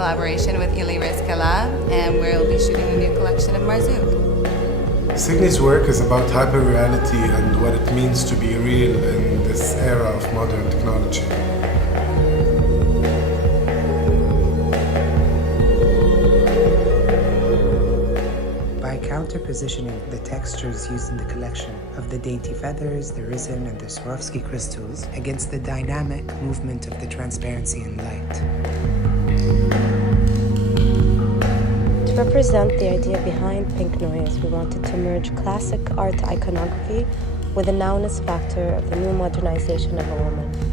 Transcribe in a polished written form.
collaboration with and we'll be shooting a new collection of MARZOOK. Signy's work is about hyperreality and what it means to be real in this era of modern technology. By counter-positioning the textures used in the collection of the dainty feathers, the resin, and the Swarovski crystals against the dynamic movement of the transparency and light. To represent the idea behind Pink Noise, we wanted to merge classic art iconography with the nowness factor of the new modernization of a woman.